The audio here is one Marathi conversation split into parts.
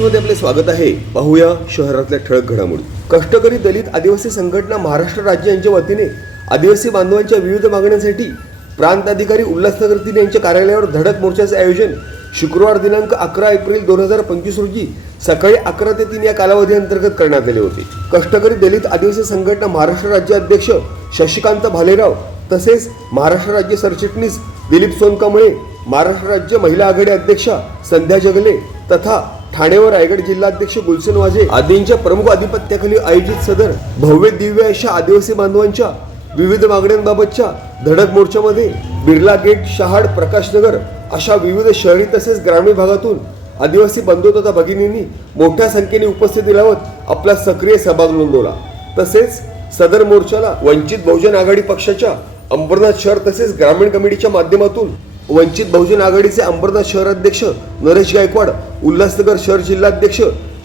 मध्ये आपले स्वागत आहे. पाहूया शहरातल्या ठळक घडामोडी. कष्टकरी दलित आदिवासी संघटना महाराष्ट्र राज्य यांच्या वतीने आदिवासी बांधवांच्या विविध मागण्यांसाठी प्रांत अधिकारी उल्हासनगरतील यांच्या कार्यालयावर धडक मोर्चाचे आयोजन शुक्रवार दिनांक अकरा एप्रिल दोन हजार पंचवीस रोजी सकाळी अकरा ते तीन या कालावधी अंतर्गत करण्यात आले होते. कष्टकरी दलित आदिवासी संघटना महाराष्ट्र राज्य अध्यक्ष शशिकांत भालेराव तसेच महाराष्ट्र राज्य सरचिटणीस दिलीप सोनकांबळे महाराष्ट्र राज्य महिला आघाडी अध्यक्षा संध्या जगले तथा ठाणे व रायगड जिल्हाध्यक्ष गुलशन वाजे आदींच्या प्रमुख आधिपत्याखाली आयोजित सदर भव्य दिव्य अशा आदिवासी बांधवांच्या विविध मागण्यांबाबतच्या धडक मोर्चामध्ये बिर्ला गेट शहाड प्रकाशनगर अशा विविध शहरी तसेच ग्रामीण भागातून आदिवासी बंधू तथा भगिनींनी मोठ्या संख्येने उपस्थिती लावत आपला सक्रिय सहभाग नोंदवला. तसेच सदर मोर्चाला वंचित बहुजन आघाडी पक्षाच्या अंबरनाथ शहर तसेच ग्रामीण कमिटीच्या माध्यमातून वंचित बहुजन आघाडीचे अंबरनाथ शहराध्यक्ष नरेश गायकवाड उल्हासनगर शहर जिल्हाध्यक्ष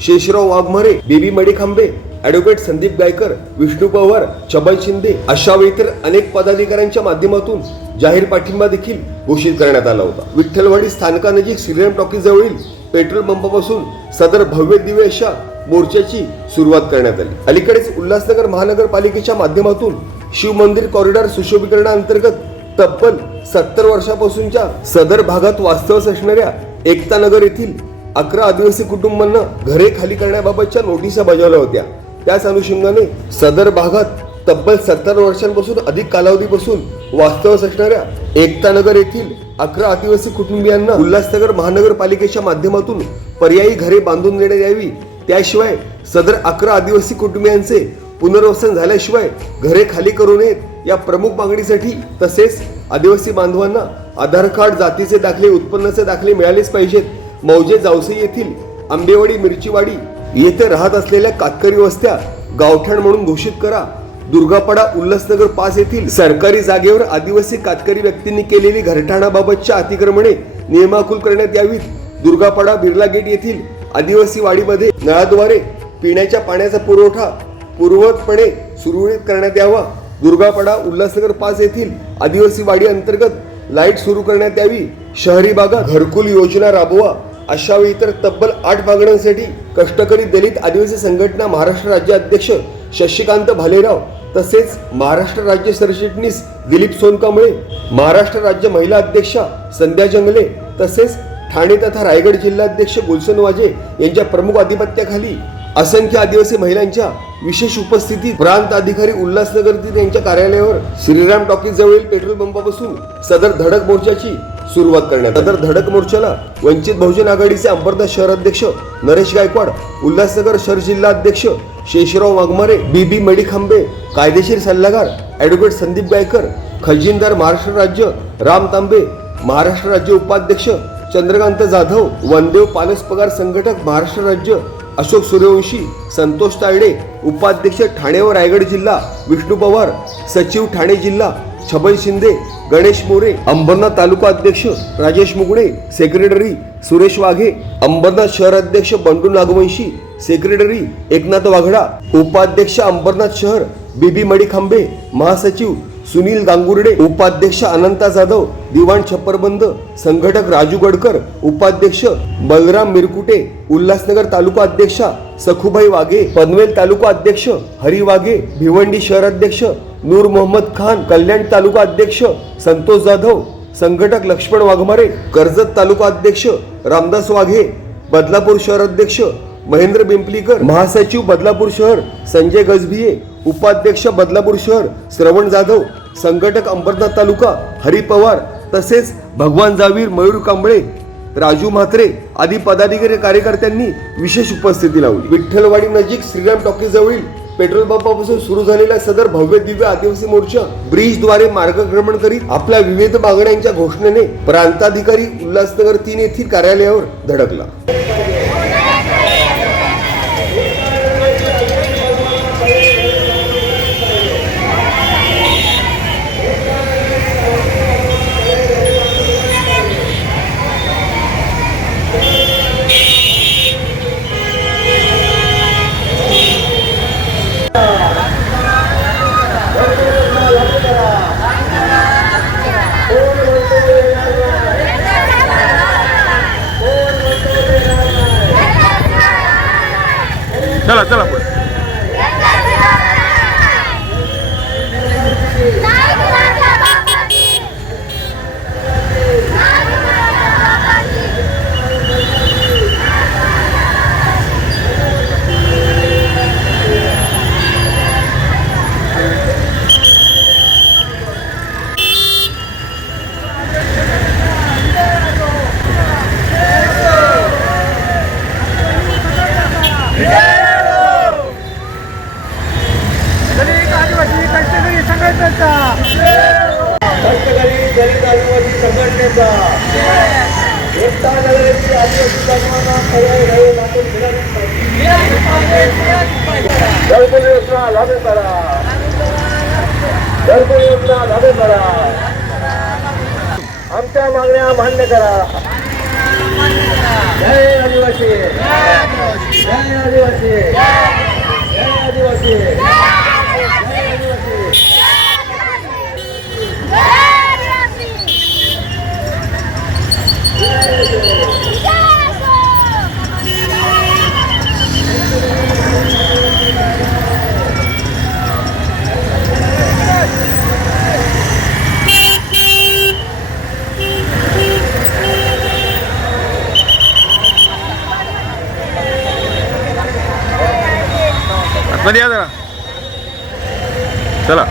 शेषराव वाघमारे बेबी मडीखांबे ॲडव्होकेट संदीप गायकर विष्णू पवार छबल शिंदे अशा व इतर अनेक पदाधिकाऱ्यांच्या माध्यमातून जाहीर पाठिंबा देखील घोषित करण्यात आला होता. विठ्ठलवाडी स्थानकानजीक श्रीराम टॉकीजवळील पेट्रोल पंपापासून सदर भव्य दिव्य अशा मोर्चाची सुरुवात करण्यात आली. अलीकडेच उल्हासनगर महानगरपालिकेच्या माध्यमातून शिव मंदिर कॉरिडॉर सुशोभीकरणाअंतर्गत तब्बल सत्तर वर्षापासूनच्या सदर भागात वास्तव्यास असणाऱ्या एकतानगर येथील अकरा आदिवासी कुटुंबांना घरे खाली करण्याबाबतच्या नोटिसा बजावल्या होत्या. त्याच अनुषंगाने सदर भागात तब्बल सत्तर वर्षांपासून अधिक कालावधीपासून वास्तव्यास असणाऱ्या एकतानगर येथील अकरा आदिवासी कुटुंबियांना उल्हासनगर महानगरपालिकेच्या माध्यमातून पर्यायी घरे बांधून देण्यात यावी. त्याशिवाय सदर अकरा आदिवासी कुटुंबियांचे पुनर्वसन झाल्याशिवाय घरे खाली करू नयेत. या प्रमुख मागणीसाठी तसेच आदिवासी बांधवांना आधार कार्ड जातीचे दाखले उत्पन्नाचे दाखले मिळालेच पाहिजेत. मौजे जावसे येथील आंबेवाडी मिरचीवाडी येथे राहत असलेल्या कातकरी वस्त्या गावठाण म्हणून घोषित करा. दुर्गापाडा उल्हासनगर पाच येथील सरकारी जागेवर आदिवासी कातकरी व्यक्तींनी केलेली घरठाणाबाबतच्या अतिक्रमणे नियमाकुल करण्यात यावीत. दुर्गापाडा बिर्ला गेट येथील आदिवासी वाडीमध्ये नळाद्वारे पिण्याच्या पाण्याचा पुरवठा पूर्वतपणे सुरळीत करण्यात यावा. दुर्गापाडा उल्हासनगर पाच येथील आदिवासी वाडी अंतर्गत लाइट सुरू करण्यात यावी. शहरी भागात घरकुल योजना राबवा अशा तर तब्बल आठ मागण्यांसाठी कष्टकरी दलित आदिवासी संघटना महाराष्ट्र राज्य अध्यक्ष शशिकांत भालेराव तसेच महाराष्ट्र राज्य सरचिटणीस दिलीप सोनकांबळे महाराष्ट्र राज्य महिला अध्यक्षा संध्या जंगले तसेच ठाणे तथा रायगड जिल्हाध्यक्ष गुलसन वाजे यांच्या प्रमुख आधिपत्याखाली असंख्य आदिवासी महिलांच्या विशेष उपस्थितीत प्रांत अधिकारी उल्हासनगर यांच्या कार्यालयावर श्रीराम टॉकीज जवळील पेट्रोल पंपापासून सदर धडक मोर्चाची सुरुवात करण्यात सदर धडक मोर्चाला वंचित बहुजन आघाडीचे अंबरनाथ शहर अध्यक्ष नरेश गायकवाड उल्हासनगर शहर जिल्हा अध्यक्ष शेषराव वाघमारे बीबी मडीखांबे कायदेशीर सल्लागार ॲडव्होकेट संदीप गायकर खजिनदार महाराष्ट्र राज्य राम तांबे महाराष्ट्र राज्य उपाध्यक्ष चंद्रकांत जाधव वनदेव पालस पगार संघटक महाराष्ट्र राज्य अशोक सूर्यवंशी संतोष तायडे उपाध्यक्ष ठाणे व रायगड जिल्हा विष्णू पवार सचिव ठाणे जिल्हा छबन शिंदे गणेश मोरे अंबरनाथ तालुका अध्यक्ष राजेश मुगडे सेक्रेटरी सुरेश वाघे अंबरनाथ शहर अध्यक्ष बंडू नागवंशी सेक्रेटरी एकनाथ वाघडा उपाध्यक्ष अंबरनाथ शहर बीबी मडीखांबे महासचिव सुनील गांगुर्डे उपाध्यक्ष अनंता जाधव दिवाण छप्परबंद संघटक राजू गडकर उपाध्यक्ष बलराम मिरकुटे उल्हासनगर तालुका अध्यक्षा सखुभाई वाघे पनवेल तालुका अध्यक्ष हरी वाघे भिवंडी शहर अध्यक्ष नूर मोहम्मद खान कल्याण तालुका अध्यक्ष संतोष जाधव संघटक लक्ष्मण वाघमारे कर्जत तालुका अध्यक्ष रामदास वाघे बदलापूर शहर अध्यक्ष महेंद्र बिंपलीकर महासचिव बदलापूर शहर संजय गजभिये उपाध्यक्ष बदलापूर शहर श्रवण जाधव संघटक अंबरनाथ तालुका हरी पवार तसेच भगवान जावीर मयूर कांबळे राजू म्हात्रे आदी पदाधिकारी कार्यकर्त्यांनी विशेष उपस्थिती लावली. विठ्ठलवाडी नजीक श्रीराम टॉकीजवळील पेट्रोल पंपापासून सुरू झालेला सदर भव्य दिव्य आदिवासी मोर्चा ब्रिजद्वारे मार्गक्रमण करीत आपल्या विविध मागण्यांच्या घोषणेने प्रांताधिकारी उल्हासनगर तीन येथील कार्यालयावर धडकला. चला चला पुढे कष्टकरी दलित आदिवासी संघटनेचा एकता नगराची आदिवासी बांधवांना पर्याय घ्यावे लागून घरकुल योजना लागू करा घरकुल योजना लागू करा. आमच्या मागण्या मान्य करा. जय आदिवासी जय आदिवासी. जय आदिवासी. जय आदिवासी. मध्ये या जरा चला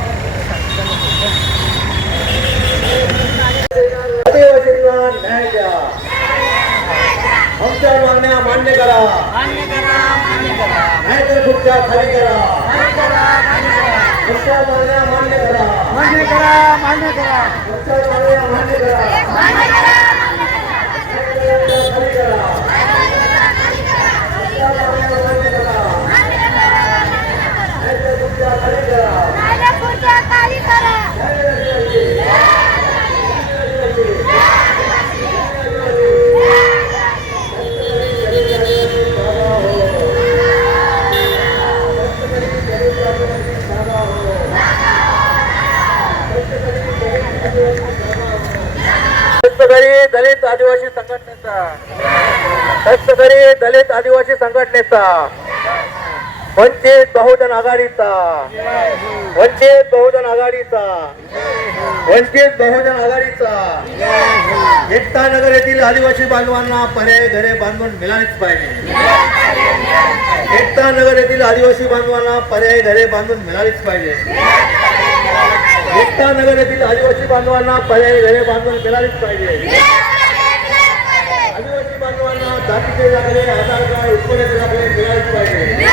आमच्या मागण्या मान्य करा नाहीतर खुर्च्या खाली करा आमच्या मागण्या मान्य करा मान्य करा मान्य करा आमच्या मागण्या मान्य करा खाली करा आमच्या मागण्या मान्य करा नाहीतर दलित आदिवासी संघटनेचा. कष्टकरी दलित आदिवासी संघटनेचा. वंचित बहुजन आघाडीचा. वंचित बहुजन आघाडीचा. वंचित बहुजन आघाडीचा. एकतानगर येथील आदिवासी बांधवांना पर्याय घरे बांधून मिळालीच पाहिजे. एकतानगर येथील आदिवासी बांधवांना पर्याय घरे बांधून मिळालीच पाहिजे. एकतानगर येथील आदिवासी बांधवांना पर्याय घरे बांधून मिळालीच पाहिजे. आदिवासी बांधवांना जातीचे दाखले आधार कार्ड उत्पन्न दाखले मिळालेच पाहिजे.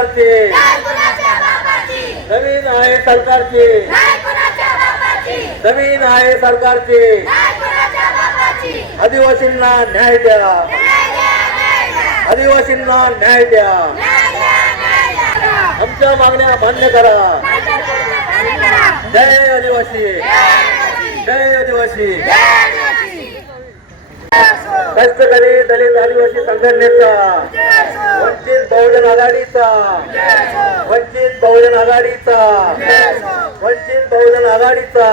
सरकारची. जमीन आहे सरकारची. जमीन आहे सरकारची. आदिवासींना न्याय द्या. आदिवासींना न्याय द्या. आमच्या मागण्या मान्य करा. जय आदिवासी. जय आदिवासी. कष्टकरी दलित आदिवासी संघटनेचा वंचित बहुजन आघाडीचा वंचित बहुजन आघाडीचा वंचित बहुजन आघाडीचा.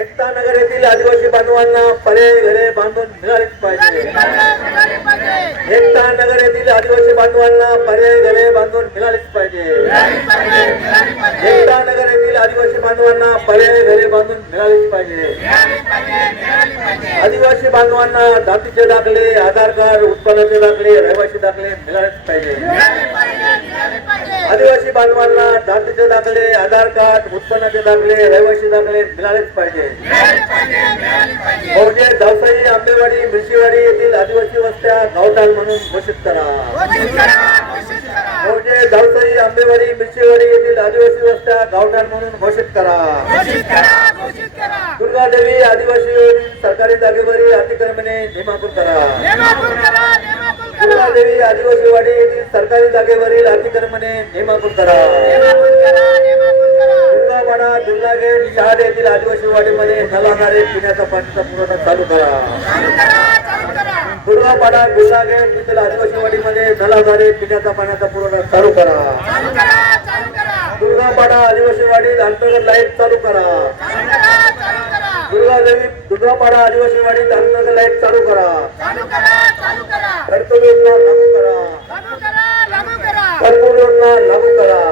एकता नगर येथील आदिवासी बांधवांना पर्याय घरे बांधून मिळालीच पाहिजे. एकता नगर येथील आदिवासी बांधवांना पर्याय घरे बांधून मिळालीच पाहिजे. एकता नगर येथील आदिवासी बांधवांना पर्याय घरे बांधून मिळालीच पाहिजे. आदिवासी बांधवांना जातीचे दाखले आधार कार्ड उत्पन्नाचे दाखले रहिवासी दाखले मिळालेच पाहिजे. आदिवासी बांधवांना जातीचे दाखले आधार कार्ड उत्पन्नाचे दाखले रहिवासी दाखले मिळालेच पाहिजे. म्हणजे जावसाई आंबेवाडी मिरशीवाडी येथील आदिवासी वस्त्या गावठाण म्हणून घोषित करा. म्हणजे जावसाई आंबेवाडी मिरशीवाडी येथील आदिवासी वस्त्या गावठाण म्हणून घोषित करा. दुर्गादेवी आदिवासी सरकारी जागेवरील अतिक्रमणे निमाकूर करा. दुर्गादेवी आदिवासी वाडी येथील सरकारी जागेवरील अतिक्रमणे निमाकूर करा. दुर्गावाडा दुर्गागेट शहाड येथील आदिवासी वाडीमध्ये नलागारे पिण्याचा पाण्याचा पुरवठा चालू करा. दुर्गापाडा दुर्गागेट येथील आदिवासी वाडीमध्ये नलागारे पिण्याचा पाण्याचा पुरवठा चालू करा. दुर्गापाडा आदिवासी वाडीत अंतर्गत लाइट चालू करा. दुर्गादेवी दुर्गापाडा आदिवासी वाडीत अंतर्गत लाइट चालू करा घरकुल योजना लागू करा घरकुल योजना लागू करा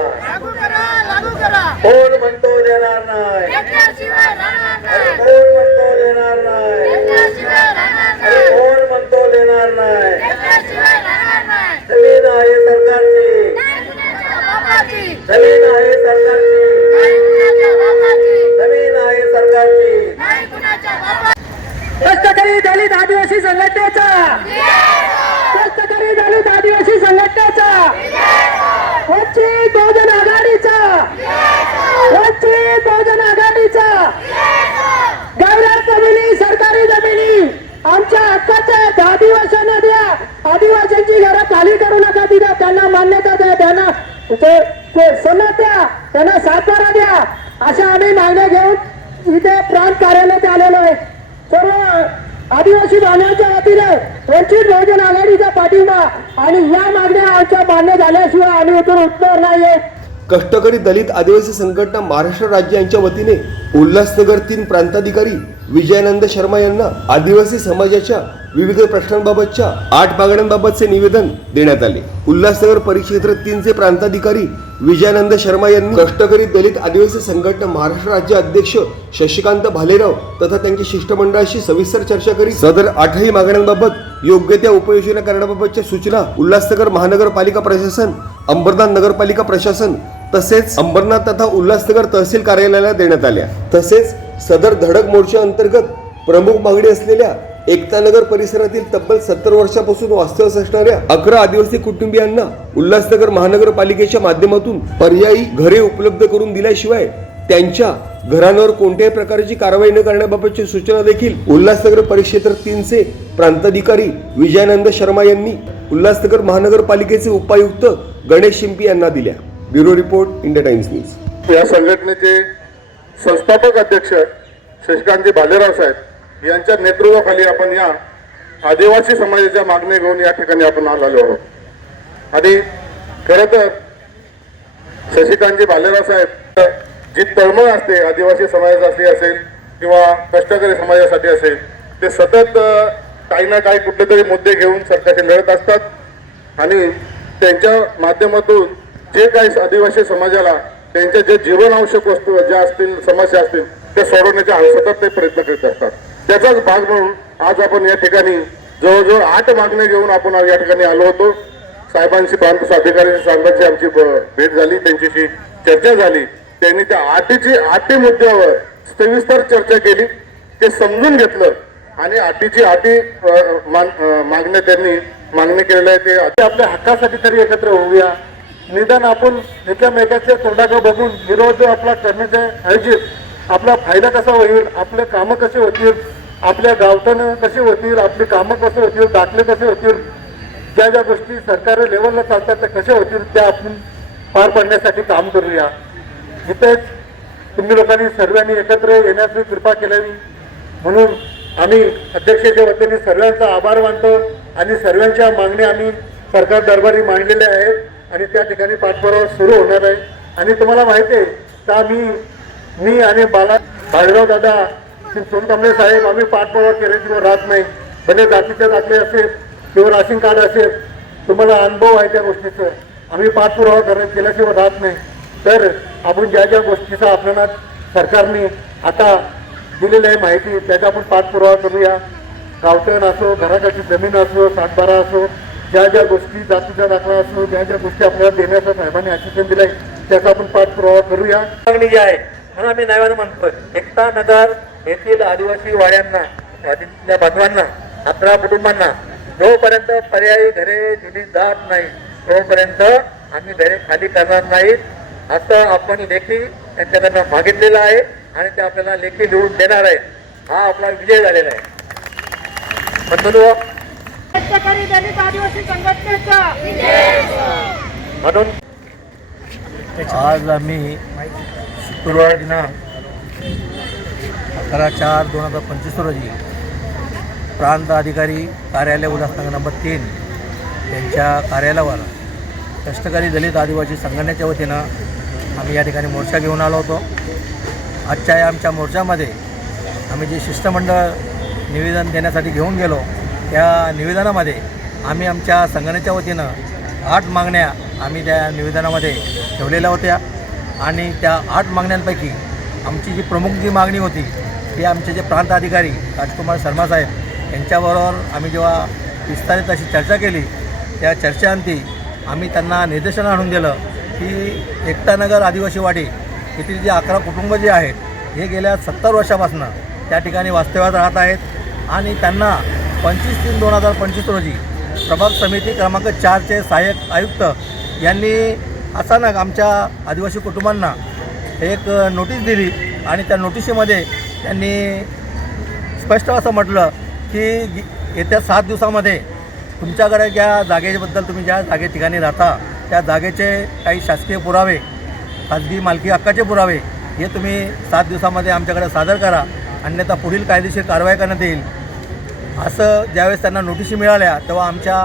कोण म्हणतो देणार नाही अरे कोण म्हणतो देणार नाही अरे कोण म्हणतो देणार नाही जमीन आहे सरकारची जमीन आहे सरकारची जमीन आहे सरकारची कष्टकरी दलित आदिवासी संघटनेचा कष्टकरी दलित आदिवासी संघटनेचा वंचित बहुजन आघाडीचा वंचित बहुजन आघाडीचा गावरान जमिनी सरकारी जमिनी आमच्या हक्काच्या दहा दिवसांना द्या आदिवासींची घरं खाली करू नका तिथं त्यांना मान्यता द्या त्यांना ते- द्या त्यांना सातारा द्या. अशा आम्ही मागण्या घेऊन इथे प्रांत कार्यालयात आलेलो आहे. सर्व आदिवासी बांधवांच्या वतीने वंचित बहुजन आघाडीचा पाठिंबा आणि या मागण्या आमच्या मान्य झाल्याशिवाय आम्ही इथून उठणार नाहीये. कष्टकरी दलित आदिवासी संघटना महाराष्ट्र राज्य यांच्या वतीने उल्हासनगर तीन प्रांताधिकारी विजयानंद शर्मा यांना आदिवासी समाजाच्या विविध प्रश्नांबाबतच्या आठ मागण्यांबाबतचे निवेदन देण्यात आले. उल्हासनगर परिक्षेत्र तीनचे प्रांताधिकारी विजयानंद शर्मा यांनी कष्टकरी दलित आदिवासी संघटना महाराष्ट्र राज्य अध्यक्ष शशिकांत भालेराव तथा त्यांच्या शिष्टमंडळाशी सविस्तर चर्चा करीत सदर आठही मागण्यांबाबत योग्य त्या उपाययोजना करण्याबाबतच्या सूचना उल्हासनगर महानगरपालिका प्रशासन अंबरनाथ नगरपालिका प्रशासन तसेच अंबरनाथ तथा उल्हासनगर तहसील कार्यालयाला देण्यात आल्या. तसेच सदर धडक मोर्चा अंतर्गत प्रमुख मागणी असलेल्या एकतानगर परिसरातील तब्बल सत्तर वर्षापासून वास्तव्यास असणाऱ्या अकरा आदिवासी कुटुंबियांना उल्हासनगर महानगरपालिकेच्या माध्यमातून पर्यायी घरे उपलब्ध करून दिल्याशिवाय त्यांच्या घरांवर कोणत्याही प्रकारची कारवाई न करण्याबाबतची सूचना देखील उल्हासनगर परिक्षेत्र तीनचे प्रांताधिकारी विजयानंद शर्मा यांनी उल्हासनगर महानगरपालिकेचे उपायुक्त गणेश शिंपी यांना दिल्या. Bureau report India Times news. या संघटनेचे संस्थापक अध्यक्ष शशिकांतजी भालेराव साहेब यांच्या नेतृत्वाखाली आपण या आदिवासी समाजाच्या मागणी घेऊन या ठिकाणी आपण आलेलो आहोत. आणि खरं तर शशिकांतजी भालेराव साहेब जी तळमळ असते आदिवासी समाजासाठी असेल किंवा कष्टकरी समाजासाठी असेल ते सतत काही ना काही कुठले तरी मुद्दे घेऊन सरकारशी लढत असतात आणि त्यांच्या माध्यमातून जे काही आदिवासी समाजाला त्यांच्या जे जीवनावश्यक वस्तू ज्या असतील समस्या असतील त्या सोडवण्याच्या सतत ते प्रयत्न करीत असतात. त्याचाच भाग म्हणून आज आपण या ठिकाणी जवळजवळ आठ मागण्या घेऊन आपण या ठिकाणी आलो होतो. साहेबांशी प्रांत अधिकारी साहेबांची आमची भेट झाली त्यांच्याशी चर्चा झाली. त्यांनी त्या आटीची आटी मुद्द्यावर सविस्तर चर्चा केली. ते समजून घेतलं. आणि आटीची आटी मान- मागण्या त्यांनी मागणी केलेल्या आहे ते आपल्या हक्कासाठी तरी एकत्र होऊया. निदान आपण एकामेकाच्या तोंडाकडे बघून विरोध आपला करण्याच्या आयोजित आपला फायदा कसा होईल? आपले कामं कसे होतील? आपल्या गावठाणं कसे होतील? आपली कामं कसे होतील? दाखले कसे होतील? ज्या ज्या गोष्टी सरकारी लेवलला चालतात त्या कशा होतील त्या आपण पार पाडण्यासाठी काम करूया. इथेच तुम्ही लोकांनी सर्वांनी एकत्र येण्याची कृपा केल्यावी. म्हणून आम्ही अध्यक्षाच्या वतीने सर्वांचा आभार मानतो आणि सर्वांच्या मागण्या आम्ही सरकार दरबारी मांडलेल्या आहेत आणि त्या ठिकाणी पाठपुरावा सुरू होणार आहे. आणि तुम्हाला माहिती आहे का मी मी आणि बाला भाडगाव दादा सोनकांबळे साहेब आम्ही पाठपुरावा केल्याशिवाय राहत नाही. भले जातीचे दाखले असेल किंवा राशन कार्ड असेल तुम्हाला अनुभव आहे त्या गोष्टीचं. आम्ही पाठपुरावा कर केल्याशिवाय राहत नाही. तर आपण ज्या ज्या गोष्टीचा आपल्याला सरकारने आता दिलेली आहे माहिती त्याचा आपण पाठपुरावा करूया. गावठण असो घराकडची जमीन असो सातबारा असो ज्या ज्या गोष्टी जातीचा दाखला असो ज्या ज्या गोष्टी आपल्याला देण्याचं साहेबांनी आश्वासन दिलंय त्याचा आपण पाठपुरावा करूया. मागणी जी आहे म्हणून आम्ही नव्यानं म्हणतोय एकता नगर येथील आदिवासी वाड्यांना तिथल्या बांधवांना अकरा कुटुंबांना जोपर्यंत पर्यायी घरे दिली जात नाही तोपर्यंत आम्ही घरे खाली करणार नाहीत असं आपण लेखी त्यांच्याकडनं मागितलेलं आहे आणि ते आपल्याला लेखी लिहून देणार आहेत हा आपला विजय झालेला आहे. म्हणून आज आम्ही शुक्रवार दिनांक अकरा चार दोन हजार पंचवीस रोजी प्रांत अधिकारी कार्यालय उल्हासनगर नंबर तीन यांच्या कार्यालयावर कष्टकरी दलित आदिवासी संघटनेच्या वतीनं आम्ही या ठिकाणी मोर्चा घेऊन आलो होतो. आजच्या या आमच्या मोर्चामध्ये आम्ही जे शिष्टमंडळ निवेदन देण्यासाठी घेऊन गेलो त्या निवेदनामध्ये आम्ही आमच्या संघटनेच्या वतीनं आठ मागण्या आम्ही त्या निवेदनामध्ये ठेवलेल्या होत्या. आणि त्या आठ मागण्यांपैकी आमची जी प्रमुख जी मागणी होती ती आमचे जे प्रांत अधिकारी राजकुमार शर्मा साहेब यांच्याबरोबर आम्ही जेव्हा विस्तारित अशी चर्चा केली त्या चर्चेअंती आम्ही त्यांना निर्देशन आणून दिलं की एकतानगर आदिवासी वाडी येथील जे अकरा कुटुंब जे आहेत हे गेल्या सत्तर वर्षापासून त्या ठिकाणी वास्तव्यात राहत आहेत आणि त्यांना पंचवीस तीन दोन हजार पंचवीस रोजी प्रभाग समिती क्रमांक चारचे सहाय्यक आयुक्त यांनी अचानक आमच्या आदिवासी कुटुंबांना एक नोटीस दिली आणि त्या नोटिशीमध्ये त्यांनी स्पष्ट असं म्हटलं की येत्या सात दिवसामध्ये तुमच्याकडे ज्या जागेबद्दल तुम्ही ज्या जागे ठिकाणी राहता त्या जागेचे काही शासकीय पुरावे खाजगी मालकी हक्काचे पुरावे हे तुम्ही सात दिवसामध्ये आमच्याकडे सादर करा. अन्यथा पुढील कायदेशीर कारवाई करण्यात येईल. असं ज्यावेळेस त्यांना नोटिशी मिळाल्या तेव्हा आमच्या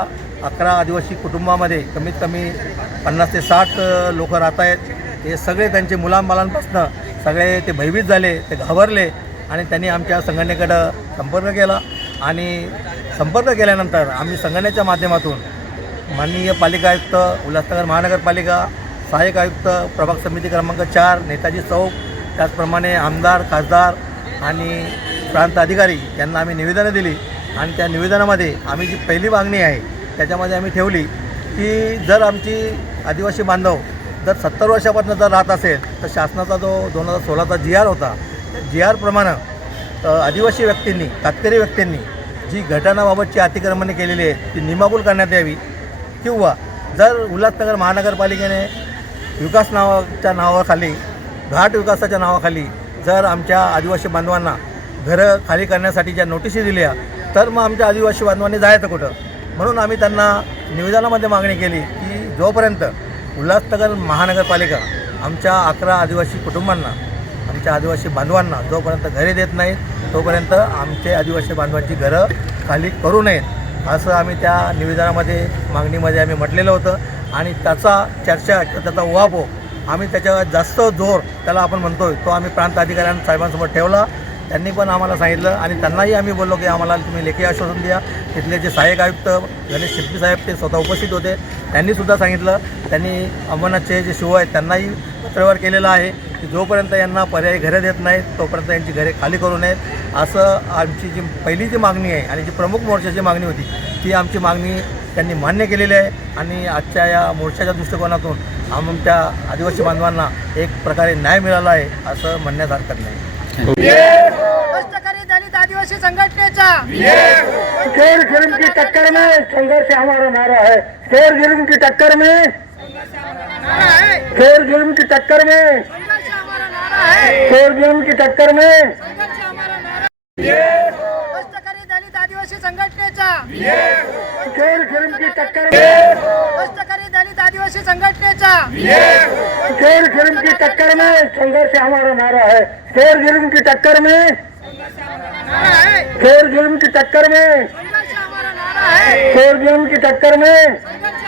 अकरा आदिवासी कुटुंबामध्ये कमीत कमी पन्नास ते साठ लोक राहत आहेत. हे सगळे त्यांचे मुलांबालांपासनं सगळे ते भयभीत झाले ते घाबरले आणि त्यांनी आमच्या संघटनेकडं संपर्क केला. आणि संपर्क केल्यानंतर आम्ही संघटनेच्या माध्यमातून माननीय पालिका आयुक्त उल्हासनगर महानगरपालिका सहाय्यक आयुक्त प्रभाग समिती क्रमांक चार नेताजी चौक त्याचप्रमाणे आमदार खासदार आणि प्रांत अधिकारी यांना आम्ही निवेदनं दिली. आणि त्या निवेदनामध्ये आम्ही जी पहिली मागणी आहे त्याच्यामध्ये आम्ही ठेवली की जर आमची आदिवासी बांधव जर सत्तर वर्षापासून जर राहत असेल तर शासनाचा जो दोन हजार सोळाचा जी आर होता जी आरप्रमाणे आदिवासी व्यक्तींनी तात्करी व्यक्तींनी जी घटनाबाबतची अतिक्रमणे केलेली आहे ती निमाकूल करण्यात यावी. किंवा जर उल्हासनगर महानगरपालिकेने विकास नावाच्या नावाखाली घाट विकासाच्या नावाखाली जर आमच्या आदिवासी बांधवांना घरं खाली करण्यासाठी ज्या नोटिशी दिल्या तर मग आमच्या आदिवासी बांधवांनी जायचं कुठं? म्हणून आम्ही त्यांना निवेदनामध्ये मागणी केली की जोपर्यंत उल्हासनगर महानगरपालिका आमच्या अकरा आदिवासी कुटुंबांना आमच्या आदिवासी बांधवांना जोपर्यंत घरे देत नाहीत तोपर्यंत आमचे आदिवासी बांधवांची घरं खाली करू नयेत असं आम्ही त्या निवेदनामध्ये मागणीमध्ये आम्ही म्हटलेलं होतं. आणि त्याचा चर्चा त्याचा उहापोह आम्ही त्याच्यावर जास्त जोर त्याला आपण म्हणतोय तो आम्ही प्रांत अधिकाऱ्यांना साहेबांसमोर ठेवला. त्यांनी पण आम्हाला सांगितलं आणि त्यांनाही आम्ही बोललो की आम्हाला तुम्ही लेखी आश्वासन द्या. तिथले जे सहाय्यक आयुक्त गणेश शिप्पी साहेब ते स्वतः उपस्थित होते. त्यांनीसुद्धा सांगितलं. त्यांनी अंबरनाथचे जे शिव आहेत त्यांनाही पत्रव्यवहार केलेला आहे की जोपर्यंत यांना पर्यायी घरे देत नाहीत तोपर्यंत यांची घरे खाली करू नयेत. असं आमची जी पहिली जी मागणी आहे आणि जी प्रमुख मोर्चाची मागणी होती ती आमची मागणी त्यांनी मान्य केलेली आहे आणि आजच्या या मोर्चाच्या दृष्टिकोनातून आमच्या आदिवासी बांधवांना एक प्रकारे न्याय मिळाला आहे असं म्हणण्यास हरकत नाही. कष्टकरी दलित आदिवासी संघटनेचा. शेर जुर्म की टक्कर में संघर्ष हमारा नारा है। शेर जुर्म की टक्कर में शेर जुर्म की टक्कर में शेर जुर्म की टक्कर में कष्टकरी दलित आदिवासी संघटनेचा। शेर जुर्म की टक्कर में दलित आदिवासी संघटनेचा. शेर जुर्म की टक्कर में संघर्ष हमारा नारा है शेर जुर्म की टक्कर में. शेर जुर्म की टक्कर में. संघर्ष हमारा नारा है शेर जुर्म की टक्कर में. संघर्ष